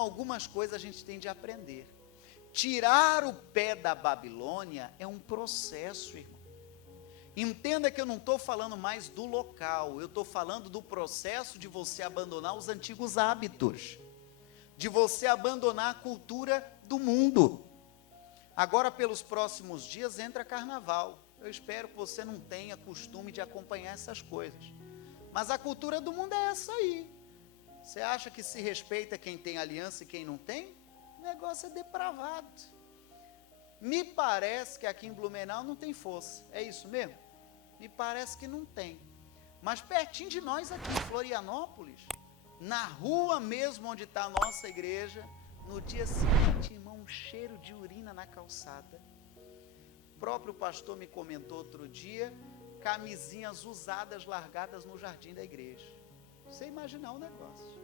Então, algumas coisas a gente tem de aprender. Tirar o pé da Babilônia é um processo, irmão. Entenda que eu não estou falando mais do local, eu estou falando do processo de você abandonar os antigos hábitos, de você abandonar a cultura do mundo. Agora, pelos próximos dias, entra carnaval. Eu espero que você não tenha costume de acompanhar essas coisas. Mas a cultura do mundo é essa aí. Você acha que se respeita quem tem aliança e quem não tem? O negócio é depravado. Me parece que aqui em Blumenau não tem força. É isso mesmo? Me parece que não tem. Mas pertinho de nós aqui em Florianópolis, na rua mesmo onde está a nossa igreja, no dia seguinte, irmão, um cheiro de urina na calçada. O próprio pastor me comentou outro dia, camisinhas usadas, largadas no jardim da igreja. Você imaginar o negócio.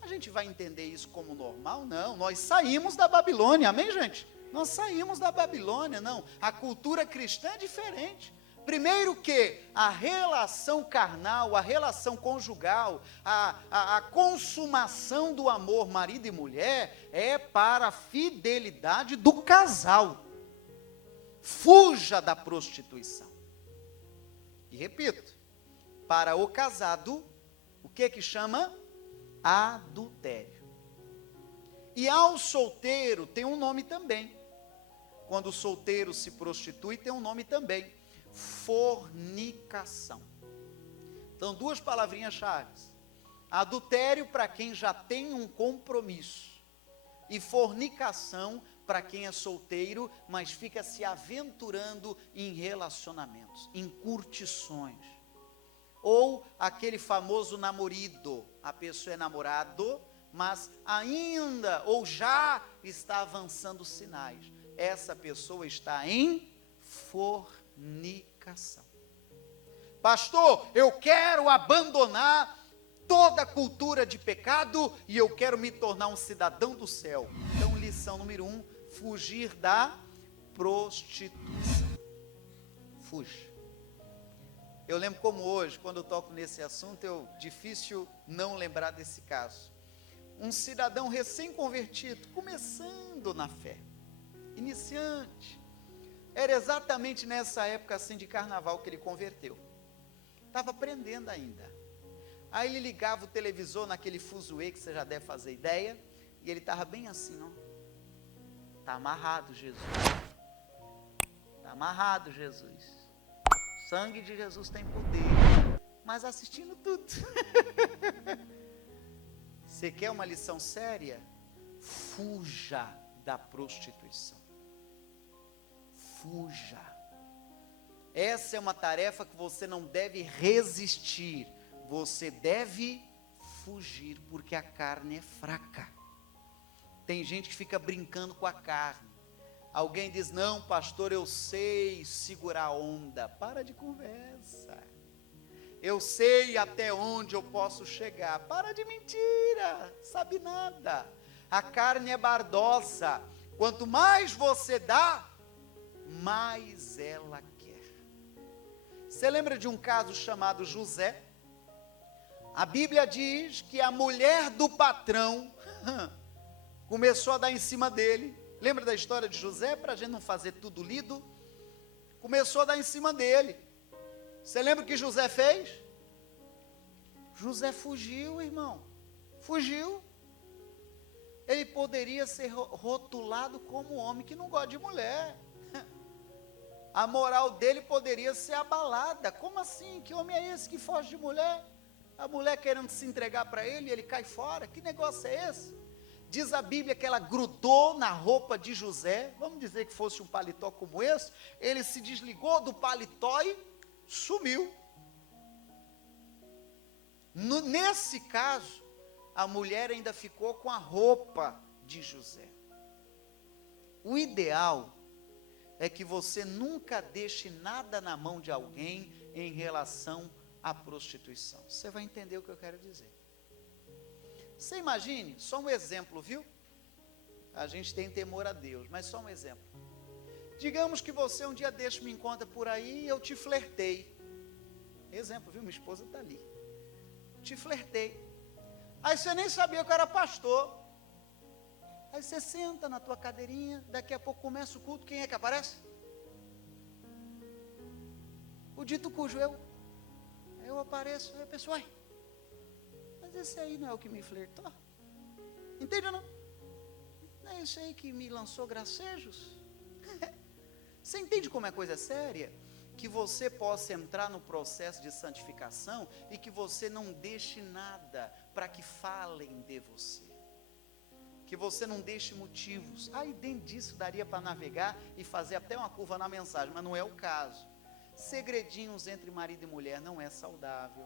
A gente vai entender isso como normal? Não, nós saímos da Babilônia, amém, gente? Nós saímos da Babilônia, não. A cultura cristã é diferente. Primeiro que a relação carnal, a relação conjugal, a consumação do amor marido e mulher é para a fidelidade do casal. Fuja da prostituição. E repito, para o casado, o que chama? Adultério. E ao solteiro tem um nome também. Quando o solteiro se prostitui, tem um nome também. Fornicação. Então, duas palavrinhas-chave. Adultério para quem já tem um compromisso. E fornicação para quem é solteiro, mas fica se aventurando em relacionamentos, em curtições. Ou aquele famoso namorido, a pessoa é namorado, mas ainda ou já está avançando sinais. Essa pessoa está em fornicação. Pastor, eu quero abandonar toda a cultura de pecado e eu quero me tornar um cidadão do céu. Então, lição número 1, fugir da prostituição. Fuja. Eu lembro como hoje, quando eu toco nesse assunto, difícil não lembrar desse caso. Um cidadão recém-convertido, começando na fé, iniciante. Era exatamente nessa época assim de carnaval que ele converteu. Estava aprendendo ainda. Aí ele ligava o televisor naquele fuzuê, que você já deve fazer ideia, e ele estava bem assim, ó. Está amarrado, Jesus. Está amarrado, Jesus. O sangue de Jesus tem poder. Mas assistindo tudo. Você quer uma lição séria? Fuja da prostituição. Fuja. Essa é uma tarefa que você não deve resistir. Você deve fugir, porque a carne é fraca. Tem gente que fica brincando com a carne. Alguém diz, não, pastor, eu sei segurar a onda. Para de conversa. Eu sei até onde eu posso chegar. Para de mentira, sabe nada. A carne é bardosa. Quanto mais você dá, mais ela quer. Você lembra de um caso chamado José? A Bíblia diz que a mulher do patrão começou a dar em cima dele. Lembra da história de José? Para a gente não fazer tudo lido. Começou a dar em cima dele. Você lembra o que José fez? José fugiu, irmão. Fugiu. Ele poderia ser rotulado como um homem que não gosta de mulher. A moral dele poderia ser abalada. Como assim? Que homem é esse que foge de mulher? A mulher querendo se entregar para ele e ele cai fora. Que negócio é esse? Diz a Bíblia que ela grudou na roupa de José. Vamos dizer que fosse um paletó como esse. Ele se desligou do paletó e sumiu. Nesse caso, a mulher ainda ficou com a roupa de José. O ideal é que você nunca deixe nada na mão de alguém em relação à prostituição. Você vai entender o que eu quero dizer. Você imagine, só um exemplo, viu? A gente tem temor a Deus, mas só um exemplo. Digamos que você um dia desse me encontra por aí e eu te flertei. Exemplo, viu? Minha esposa está ali. Te flertei. Aí você nem sabia que eu era pastor. Aí você senta na tua cadeirinha, daqui a pouco começa o culto, quem é que aparece? O dito cujo eu. Aí eu apareço, aí a pessoa, ai, mas esse aí não é o que me flertou? Entende ou não? Não é esse aí que me lançou gracejos? Você entende como é coisa séria? Que você possa entrar no processo de santificação e que você não deixe nada para que falem de você. Que você não deixe motivos. Aí dentro disso daria para navegar e fazer até uma curva na mensagem, mas não é o caso. Segredinhos entre marido e mulher não é saudável.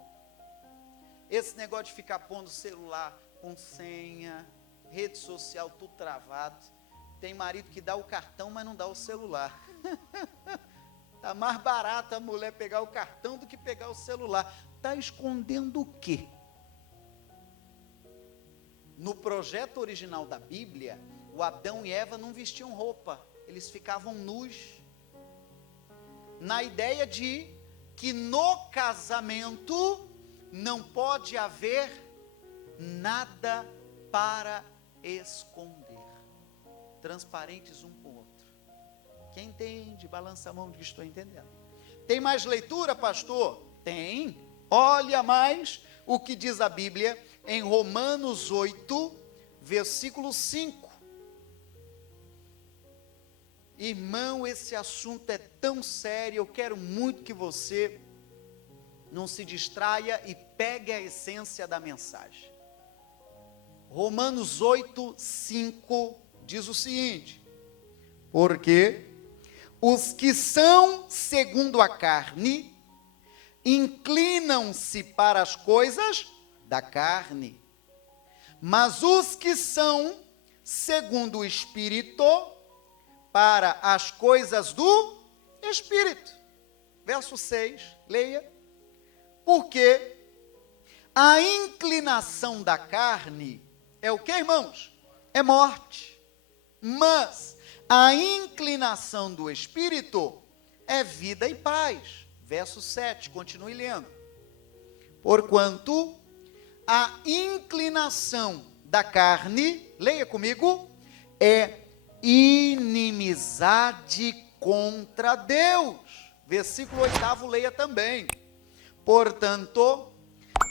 Esse negócio de ficar pondo celular com senha, rede social, tudo travado. Tem marido que dá o cartão, mas não dá o celular. Está mais barato a mulher pegar o cartão do que pegar o celular. Está escondendo o quê? No projeto original da Bíblia, o Adão e Eva não vestiam roupa, eles ficavam nus. Na ideia de que no casamento não pode haver nada para esconder. Transparentes um com o outro. Quem entende, balança a mão de que estou entendendo. Tem mais leitura, pastor? Tem. Olha mais o que diz a Bíblia em Romanos 8, versículo 5. Irmão, esse assunto é tão sério, eu quero muito que você não se distraia e pegue a essência da mensagem. Romanos 8, 5 diz o seguinte: porque os que são segundo a carne inclinam-se para as coisas da carne, mas os que são segundo o Espírito, para as coisas do Espírito. Verso 6, leia. Porque a inclinação da carne é o que, irmãos? É morte. Mas a inclinação do Espírito é vida e paz. Verso 7, continue lendo. Porquanto a inclinação da carne, leia comigo, é inimizade contra Deus. Versículo 8, leia também. Portanto,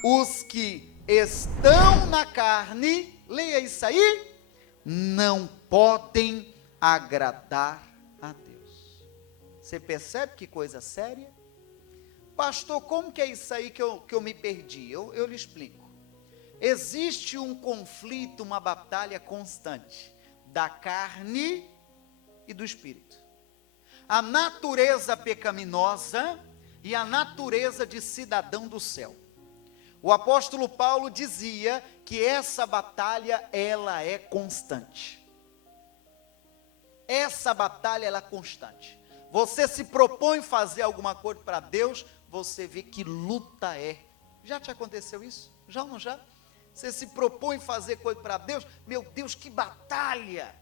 os que estão na carne, leia isso aí, não podem agradar a Deus. Você percebe que coisa séria? Pastor, como que é isso aí que eu me perdi? Eu lhe explico. Existe um conflito, uma batalha constante da carne e do espírito. A natureza pecaminosa e a natureza de cidadão do céu. O apóstolo Paulo dizia que essa batalha, ela é constante. Essa batalha, ela é constante. Você se propõe fazer alguma coisa para Deus, você vê que luta é. Já te aconteceu isso? Já ou não já? Você se propõe fazer coisa para Deus, meu Deus, que batalha!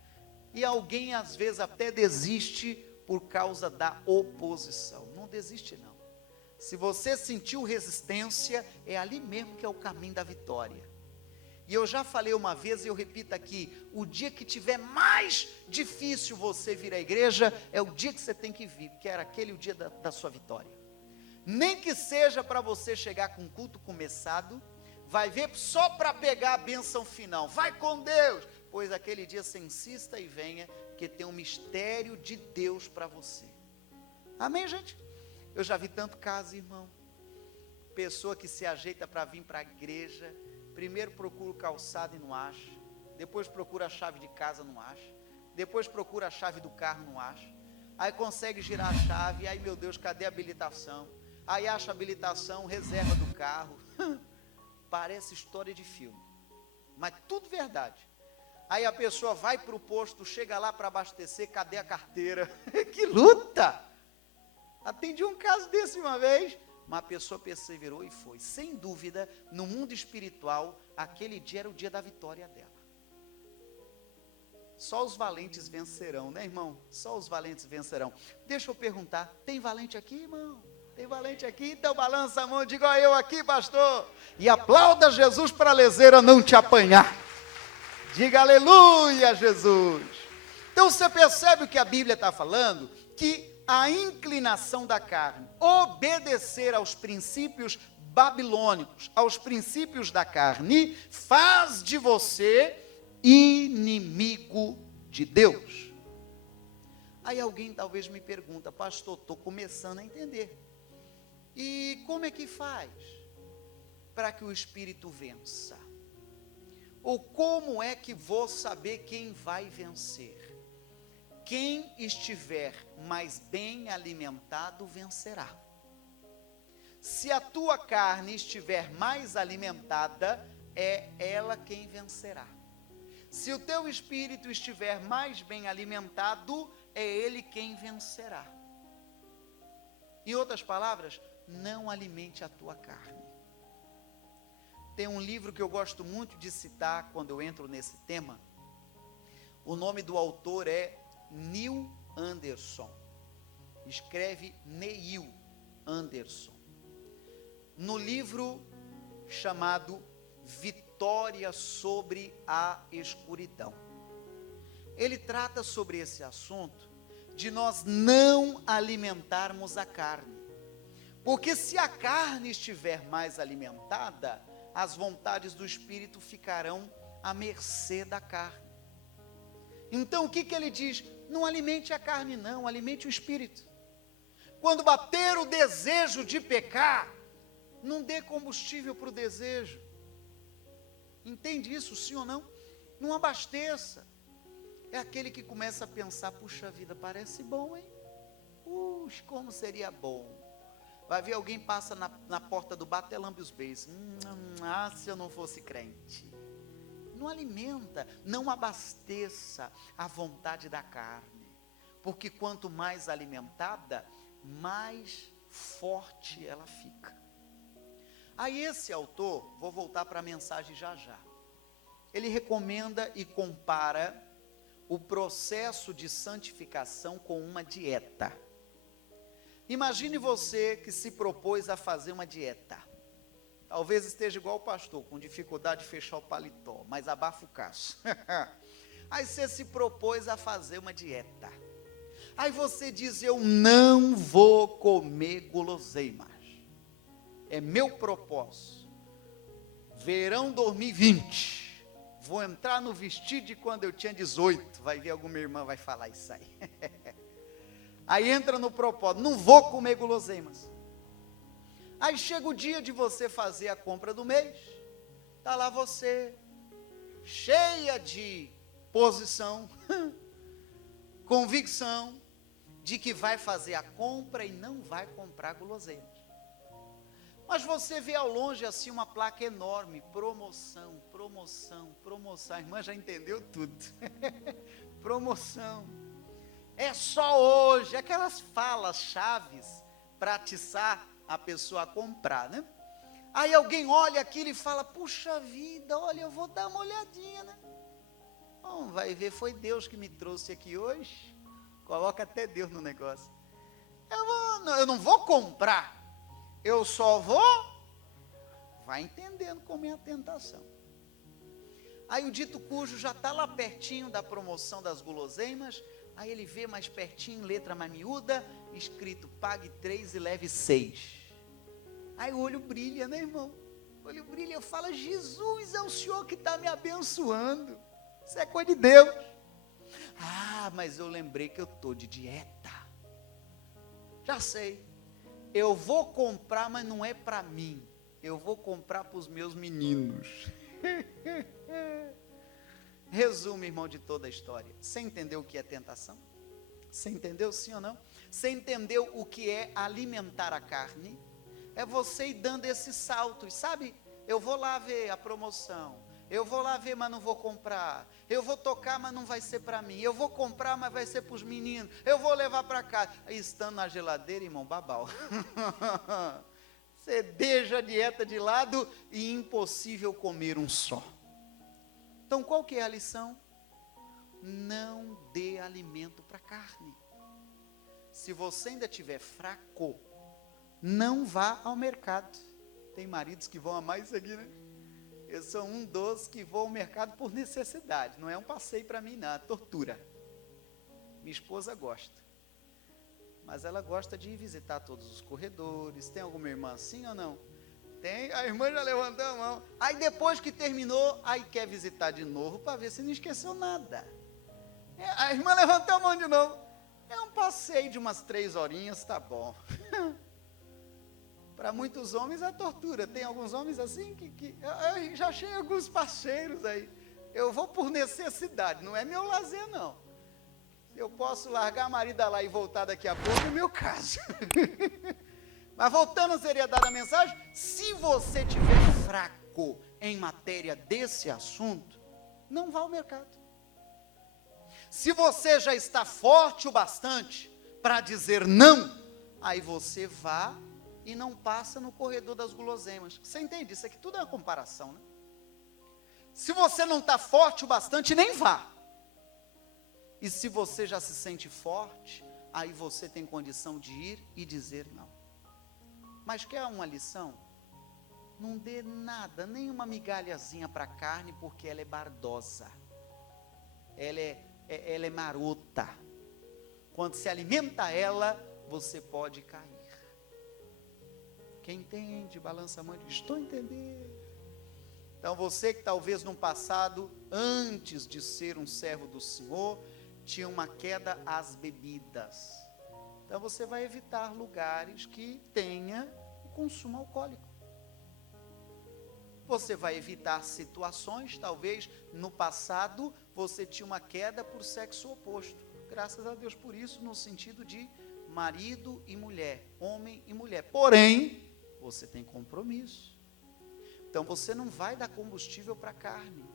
E alguém às vezes até desiste por causa da oposição. Não desiste não. Se você sentiu resistência, é ali mesmo que é o caminho da vitória. E eu já falei uma vez e eu repito aqui, o dia que tiver mais difícil você vir à igreja, é o dia que você tem que vir, porque era aquele o dia da sua vitória. Nem que seja para você chegar com o culto começado, vai ver só para pegar a bênção final, vai com Deus, pois aquele dia você insista e venha, que tem um mistério de Deus para você. Amém, gente? Eu já vi tanto caso, irmão, pessoa que se ajeita para vir para a igreja, primeiro procura o calçado e não acha, depois procura a chave de casa, não acha, depois procura a chave do carro, não acha, aí consegue girar a chave, aí meu Deus, cadê a habilitação? Aí acha a habilitação, reserva do carro, parece história de filme, mas tudo verdade. Aí a pessoa vai para o posto, chega lá para abastecer, cadê a carteira? Que luta! Atendi um caso desse uma vez, mas a pessoa perseverou e foi. Sem dúvida, no mundo espiritual, aquele dia era o dia da vitória dela. Só os valentes vencerão, né, irmão? Só os valentes vencerão. Deixa eu perguntar, tem valente aqui, irmão? Tem valente aqui? Então balança a mão, diga: ó, eu aqui, pastor. E aplauda Jesus para a leseira não te apanhar. Diga aleluia, Jesus. Então você percebe o que a Bíblia está falando? Que a inclinação da carne, obedecer aos princípios babilônicos, aos princípios da carne, faz de você inimigo de Deus. Aí alguém talvez me pergunta: pastor, estou começando a entender. E como é que faz para que o Espírito vença? Ou como é que vou saber quem vai vencer? Quem estiver mais bem alimentado vencerá. Se a tua carne estiver mais alimentada, é ela quem vencerá. Se o teu espírito estiver mais bem alimentado, é ele quem vencerá. Em outras palavras, não alimente a tua carne. Tem um livro que eu gosto muito de citar quando eu entro nesse tema. O nome do autor é Neil Anderson. Escreve Neil Anderson. No livro chamado Vitória sobre a Escuridão. Ele trata sobre esse assunto de nós não alimentarmos a carne. Porque se a carne estiver mais alimentada, as vontades do Espírito ficarão à mercê da carne. Então o que ele diz? Não alimente a carne não, alimente o Espírito. Quando bater o desejo de pecar, não dê combustível para o desejo. Entende isso, sim ou não? Não abasteça. É aquele que começa a pensar: puxa vida, parece bom, hein? Puxa, como seria bom. Vai ver alguém passa na porta do bar, até lambe os beijos. Se eu não fosse crente. Não alimenta, não abasteça a vontade da carne. Porque quanto mais alimentada, mais forte ela fica. Aí esse autor, vou voltar para a mensagem já. Ele recomenda e compara o processo de santificação com uma dieta. Imagine você que se propôs a fazer uma dieta. Talvez esteja igual o pastor, com dificuldade de fechar o paletó, mas abafa o cacho. Aí você se propôs a fazer uma dieta. Aí você diz: eu não vou comer guloseimas. É meu propósito. Verão 2020. Vou entrar no vestido de quando eu tinha 18. Vai ver, alguma irmã vai falar isso aí. Aí entra no propósito: não vou comer guloseimas. Aí chega o dia de você fazer a compra do mês. Está lá você, cheia de posição, convicção, de que vai fazer a compra e não vai comprar guloseimas. Mas você vê ao longe assim uma placa enorme: promoção, promoção, promoção. A irmã já entendeu tudo. Promoção. É só hoje. Aquelas falas chaves para atiçar a pessoa a comprar, né? Aí alguém olha aquilo e fala: puxa vida, olha, eu vou dar uma olhadinha, né? Bom, vai ver, foi Deus que me trouxe aqui hoje. Coloca até Deus no negócio. Eu não vou comprar, eu só vou. Vai entendendo como é a tentação. Aí o dito cujo já está lá pertinho da promoção das guloseimas. Aí ele vê mais pertinho, letra mais miúda, escrito: pague 3 e leve 6. Aí o olho brilha, né, irmão? O olho brilha, eu falo: Jesus, é o Senhor que está me abençoando. Isso é coisa de Deus. Mas eu lembrei que eu estou de dieta. Já sei. Eu vou comprar, mas não é para mim. Eu vou comprar para os meus meninos. Resumo, irmão, de toda a história. Você entendeu o que é tentação? Você entendeu, sim ou não? Você entendeu o que é alimentar a carne? É você ir dando esses saltos, sabe? Eu vou lá ver a promoção. Eu vou lá ver, mas não vou comprar. Eu vou tocar, mas não vai ser para mim. Eu vou comprar, mas vai ser para os meninos. Eu vou levar para casa. Aí, estando na geladeira, irmão, babau. Você deixa a dieta de lado e impossível comer um só. Então, qual que é a lição? Não dê alimento para a carne. Se você ainda estiver fraco, não vá ao mercado. Tem maridos que vão amar isso aqui, né? Eu sou um dos que vou ao mercado por necessidade, não é um passeio para mim não, é tortura. Minha esposa gosta, mas ela gosta de ir visitar todos os corredores. Tem alguma irmã assim ou não? Tem, a irmã já levantou a mão, aí depois que terminou, aí quer visitar de novo, para ver se não esqueceu nada. A irmã levantou a mão de novo, é um passeio de umas 3 horinhas, tá bom. Para muitos homens é tortura, tem alguns homens assim, eu já achei alguns parceiros aí, eu vou por necessidade, não é meu lazer não. Eu posso largar a marida lá e voltar daqui a pouco, é meu caso. Mas voltando à seriedade da mensagem, se você estiver fraco em matéria desse assunto, não vá ao mercado. Se você já está forte o bastante para dizer não, aí você vá e não passa no corredor das guloseimas. Você entende? Isso aqui tudo é uma comparação, né? Se você não está forte o bastante, nem vá. E se você já se sente forte, aí você tem condição de ir e dizer não. Mas quer uma lição? Não dê nada, nem uma migalhazinha para a carne, porque ela é bardosa. Ela é marota. Quando se alimenta ela, você pode cair. Quem entende, balança a mão e diz, estou entendendo. Então você que talvez no passado, antes de ser um servo do Senhor, tinha uma queda às bebidas. Então você vai evitar lugares que tenha o consumo alcoólico. Você vai evitar situações, talvez no passado você tinha uma queda por sexo oposto. Graças a Deus por isso, no sentido de marido e mulher, homem e mulher. Porém, você tem compromisso. Então você não vai dar combustível para a carne.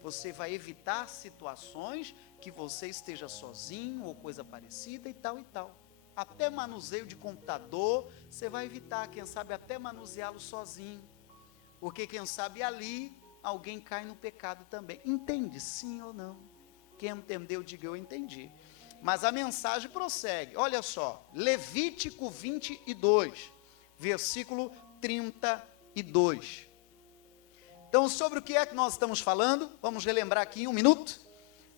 Você vai evitar situações que você esteja sozinho ou coisa parecida e tal e tal. Até manuseio de computador, você vai evitar, quem sabe até manuseá-lo sozinho. Porque quem sabe ali, alguém cai no pecado também. Entende sim ou não? Quem entendeu, diga eu entendi. Mas a mensagem prossegue. Olha só, Levítico 22, versículo 32. Então, sobre o que é que nós estamos falando? Vamos relembrar aqui em um minuto.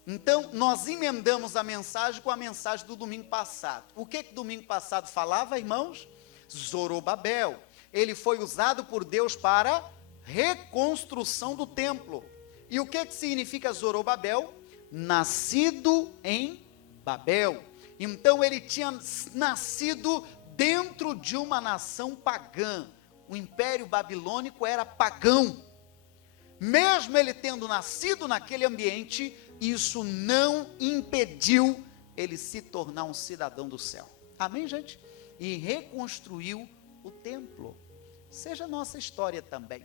Então, nós emendamos a mensagem com a mensagem do domingo passado. O que domingo passado falava, irmãos? Zorobabel. Ele foi usado por Deus para reconstrução do templo. E o que significa Zorobabel? Nascido em Babel. Então, ele tinha nascido dentro de uma nação pagã. O Império Babilônico era pagão. Mesmo ele tendo nascido naquele ambiente, isso não impediu ele se tornar um cidadão do céu. Amém, gente? E reconstruiu o templo. Seja a nossa história também.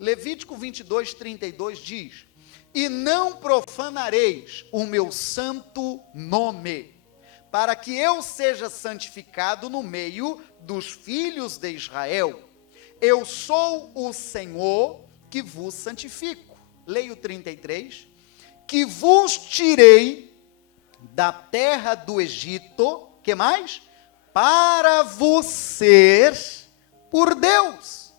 Levítico 22, 32 diz: e não profanareis o meu santo nome, para que eu seja santificado no meio dos filhos de Israel. Eu sou o Senhor que vos santifico. Leio 33. Que vos tirei da terra do Egito, que mais? Para vos ser por Deus.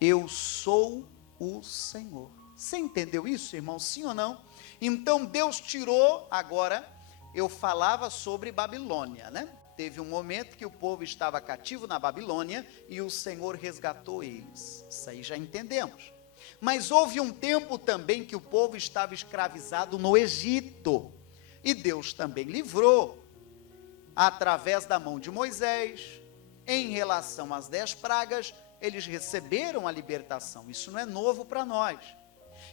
Eu sou o Senhor. Você entendeu isso, irmão? Sim ou não? Então Deus tirou, agora eu falava sobre Babilônia, né? Teve um momento que o povo estava cativo na Babilônia e o Senhor resgatou eles. Isso aí já entendemos. Mas houve um tempo também que o povo estava escravizado no Egito. E Deus também livrou, através da mão de Moisés, em relação às 10 pragas, eles receberam a libertação. Isso não é novo para nós.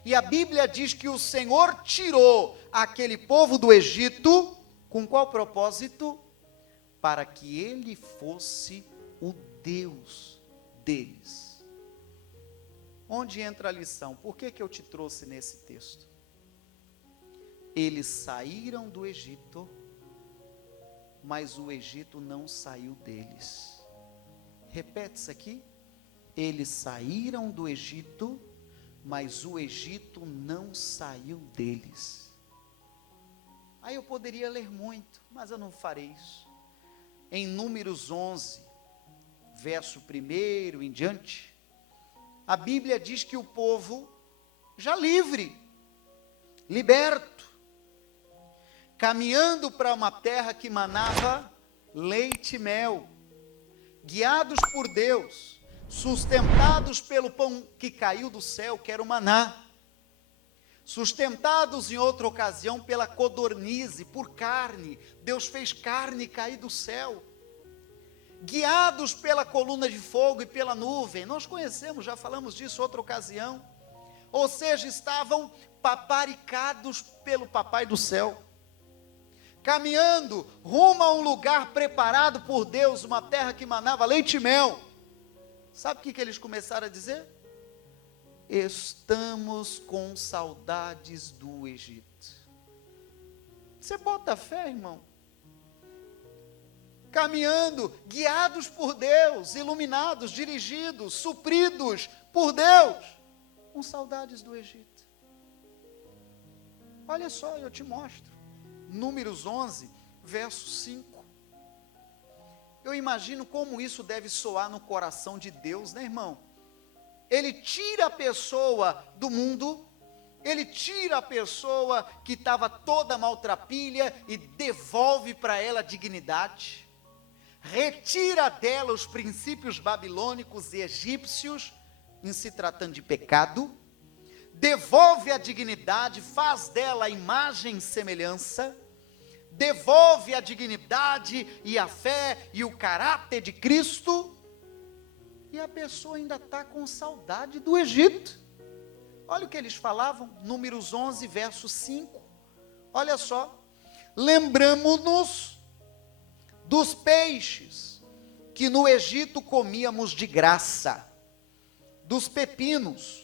E a Bíblia diz que o Senhor tirou aquele povo do Egito, com qual propósito? Para que ele fosse o Deus deles. Onde entra a lição? Por que eu te trouxe nesse texto? Eles saíram do Egito, mas o Egito não saiu deles. Repete isso aqui. Eles saíram do Egito, mas o Egito não saiu deles. Aí eu poderia ler muito, mas eu não farei isso. Em Números 11, verso 1 em diante, a Bíblia diz que o povo, já livre, liberto, caminhando para uma terra que manava leite e mel, guiados por Deus, sustentados pelo pão que caiu do céu, que era o maná, sustentados em outra ocasião pela codornize, por carne, Deus fez carne cair do céu, guiados pela coluna de fogo e pela nuvem, nós conhecemos, já falamos disso outra ocasião, ou seja, estavam paparicados pelo papai do céu, caminhando rumo a um lugar preparado por Deus, uma terra que manava leite e mel. Sabe o que eles começaram a dizer? Estamos com saudades do Egito. Você bota fé, irmão? Caminhando, guiados por Deus, iluminados, dirigidos, supridos por Deus, com saudades do Egito. Olha só, eu te mostro. Números 11, verso 5. Eu imagino como isso deve soar no coração de Deus, né, irmão? Ele tira a pessoa do mundo, ele tira a pessoa que estava toda maltrapilha e devolve para ela a dignidade, retira dela os princípios babilônicos e egípcios, em se tratando de pecado, devolve a dignidade, faz dela a imagem e semelhança, devolve a dignidade e a fé e o caráter de Cristo, e a pessoa ainda está com saudade do Egito. Olha o que eles falavam, Números 11, verso 5, olha só, lembramo-nos dos peixes que no Egito comíamos de graça, dos pepinos,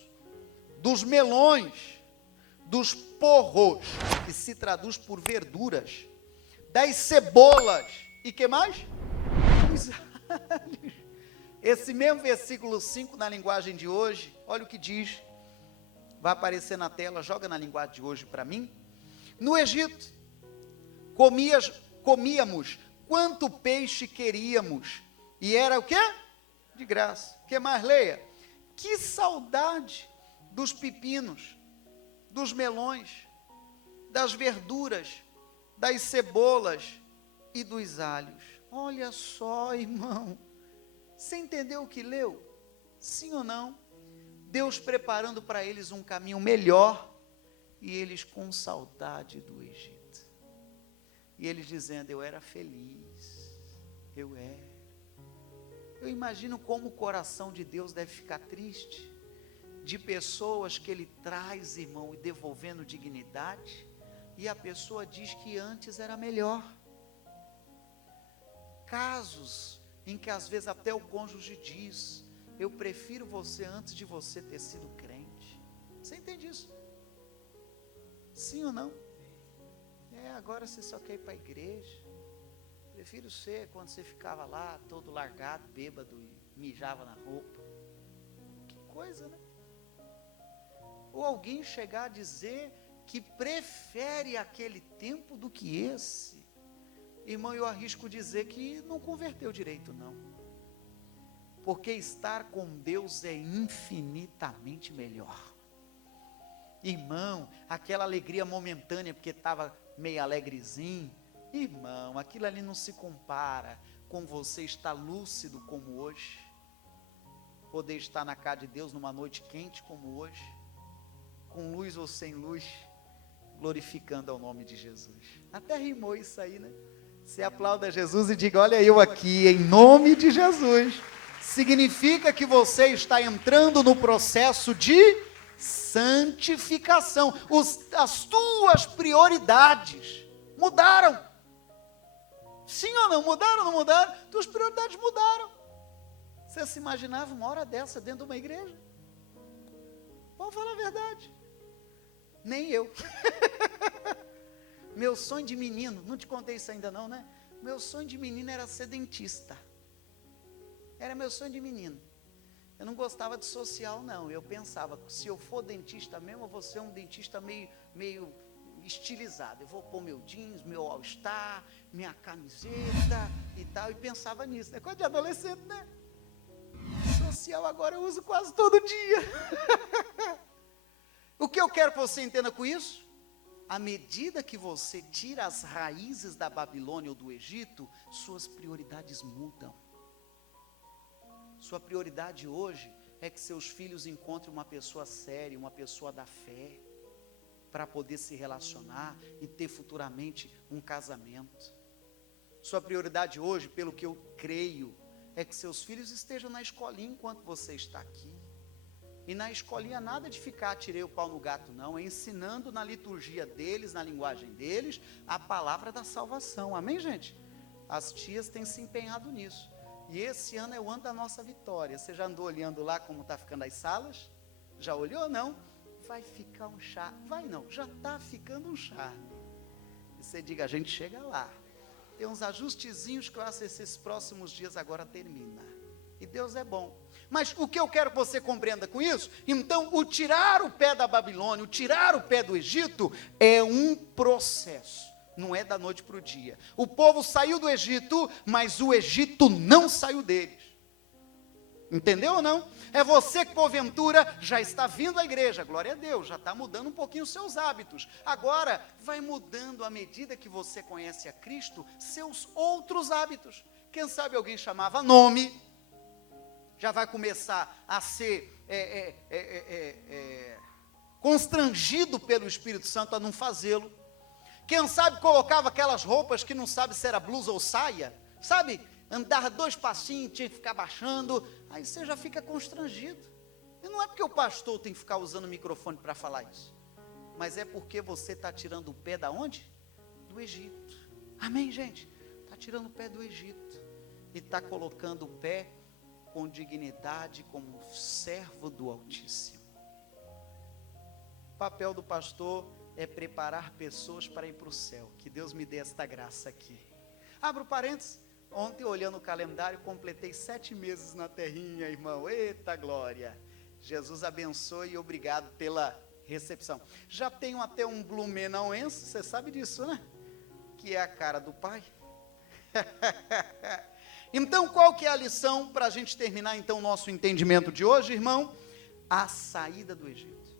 dos melões, dos porros, que se traduz por verduras, das cebolas, e que mais? Dos alhos. Esse mesmo versículo 5 na linguagem de hoje, olha o que diz, vai aparecer na tela, joga na linguagem de hoje para mim. No Egito, comíamos quanto peixe queríamos, e era o quê? De graça. O que mais, leia? Que saudade dos pepinos, dos melões, das verduras, das cebolas e dos alhos. Olha só, irmão, você entendeu o que leu? Sim ou não? Deus preparando para eles um caminho melhor, e eles com saudade do Egito, e eles dizendo, eu era feliz, eu era. Eu imagino como o coração de Deus deve ficar triste, de pessoas que Ele traz, irmão, e devolvendo dignidade, e a pessoa diz que antes era melhor. Casos em que às vezes até o cônjuge diz, eu prefiro você antes de você ter sido crente. Você entende isso? Sim ou não? Agora você só quer ir para a igreja. Prefiro ser quando você ficava lá, todo largado, bêbado e mijava na roupa. Que coisa, né? Ou alguém chegar a dizer que prefere aquele tempo do que esse. Irmão, eu arrisco dizer que não converteu direito, não. Porque estar com Deus é infinitamente melhor. Irmão, aquela alegria momentânea, porque estava meio alegrezinho, irmão, aquilo ali não se compara com você estar lúcido como hoje, poder estar na casa de Deus numa noite quente como hoje, com luz ou sem luz, glorificando ao nome de Jesus. Até rimou isso aí, né? Você aplauda Jesus e diga, olha eu aqui, em nome de Jesus. Significa que você está entrando no processo de santificação. As tuas prioridades mudaram. Sim ou não? Mudaram ou não mudaram? Tuas prioridades mudaram. Você se imaginava uma hora dessa dentro de uma igreja? Vamos falar a verdade. Nem eu. Meu sonho de menino, não te contei isso ainda não, né? Meu sonho de menino era ser dentista. Era meu sonho de menino. Eu não gostava de social, não. Eu pensava, se eu for dentista mesmo, eu vou ser um dentista meio estilizado. Eu vou pôr meu jeans, meu all-star, minha camiseta e tal. E pensava nisso. É coisa de adolescente, né? social agora eu uso quase todo dia. O que eu quero que você entenda com isso? À medida que você tira as raízes da Babilônia ou do Egito, suas prioridades mudam. Sua prioridade hoje é que seus filhos encontrem uma pessoa séria, uma pessoa da fé, para poder se relacionar e ter futuramente um casamento. Sua prioridade hoje, pelo que eu creio, é que seus filhos estejam na escolinha enquanto você está aqui. E na escolinha nada de ficar, tirei o pau no gato, não. É ensinando na liturgia deles, na linguagem deles, a palavra da salvação. Amém, gente? As tias têm se empenhado nisso. E esse ano é o ano da nossa vitória. Você já andou olhando lá como está ficando as salas? Já olhou, não? Vai ficar um charme. Vai não, já está ficando um charme. E você diga, a gente chega lá. Tem uns ajustezinhos que eu acho que esses próximos dias agora termina. E Deus é bom. Mas o que eu quero que você compreenda com isso? Então, o tirar o pé da Babilônia, o tirar o pé do Egito, é um processo. Não é da noite para o dia. O povo saiu do Egito, mas o Egito não saiu deles. Entendeu ou não? É você que porventura já está vindo à igreja, glória a Deus, já está mudando um pouquinho os seus hábitos. Agora, vai mudando à medida que você conhece a Cristo, seus outros hábitos. Quem sabe alguém chamava nome, já vai começar a ser constrangido pelo Espírito Santo a não fazê-lo. Quem sabe colocava aquelas roupas que não sabe se era blusa ou saia, sabe? Andar 2 passinhos, tinha que ficar baixando, aí você já fica constrangido. E não é porque o pastor tem que ficar usando o microfone para falar isso, mas é porque você está tirando o pé da onde? Do Egito. Amém, gente? Está tirando o pé do Egito e está colocando o pé com dignidade como servo do Altíssimo. O papel do pastor é preparar pessoas para ir para o céu. Que Deus me dê esta graça aqui. Abro parênteses. Ontem, olhando o calendário, completei 7 meses na terrinha, irmão. Eita glória! Jesus abençoe e obrigado pela recepção. Já tenho até um blumenauense, você sabe disso, né? Que é a cara do pai. Então, qual que é a lição para a gente terminar, então, o nosso entendimento de hoje, irmão? A saída do Egito.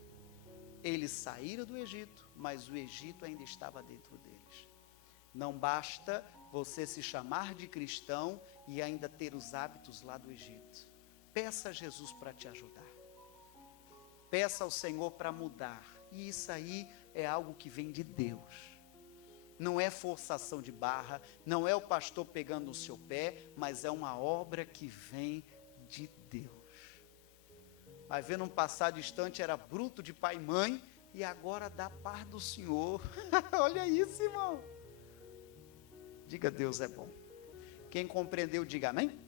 Eles saíram do Egito, mas o Egito ainda estava dentro deles. Não basta você se chamar de cristão e ainda ter os hábitos lá do Egito. Peça a Jesus para te ajudar. Peça ao Senhor para mudar. E isso aí é algo que vem de Deus. Não é forçação de barra, não é o pastor pegando no seu pé, mas é uma obra que vem de Deus. Vai ver, num passado distante era bruto de pai e mãe, e agora dá paz do Senhor. Olha isso, irmão. Diga, Deus é bom. Quem compreendeu, diga amém.